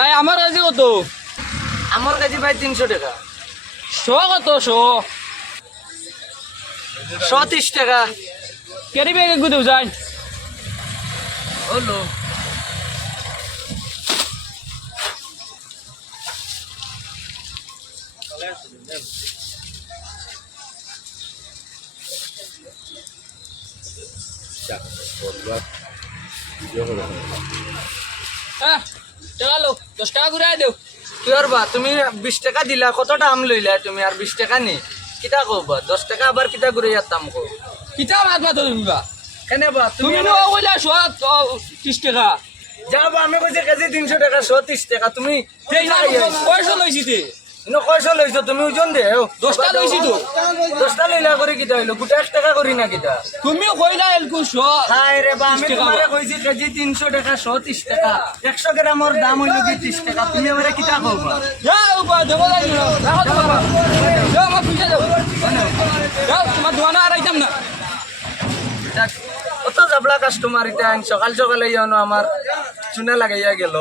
ভাই আমার কাছে কত? আমার কাছে ভাই তিনশো টাকা। শো কত শো? শ ত্রিশ টাকা। কেরি বেগে গুদে যাই হলো। হ্যাঁ টাকা লো দশ টাকা ঘুরাই দেও। কি করবা? তুমি বিশ টাকা দিলা কতটা আম লইলা তুমি আর বিশ টাকা নি কিতা কবা দশ টাকা আবার কিতা ঘুরে যাতাম কো? কিতা মাত মাত তুমি বা? কেন বা তুমি কইলা শো ত্রিশ টাকা। যাবা আমি কইছে কেজি তিনশো টাকা শ ত্রিশ টাকা। তুমি পয়সা লইছি কয়শো লইছো তুমি ওজন দে। দশটা লইছি তো। দশটা লইলা করে কিতা হইল? গোটা এক টাকা করি না কিতা? তুমিও কইলা এলকু শো হাই রে বা আমি 30 তোমারে কইছি কেজি তিনশো টাকা শ ত্রিশ টাকা। একশো গ্রামের দাম হইল কি ত্রিশ টাকা? তুমি আমারে কিতা কবা যাও বা দেবো যাই রাখো তোমার যাও আমার পয়সা দাও যাও। তোমার দোকানে আর আইতাম না। অত যাবলা কাস্টমার সকাল সকালে আমার চুনা লাগাইয়া গেল।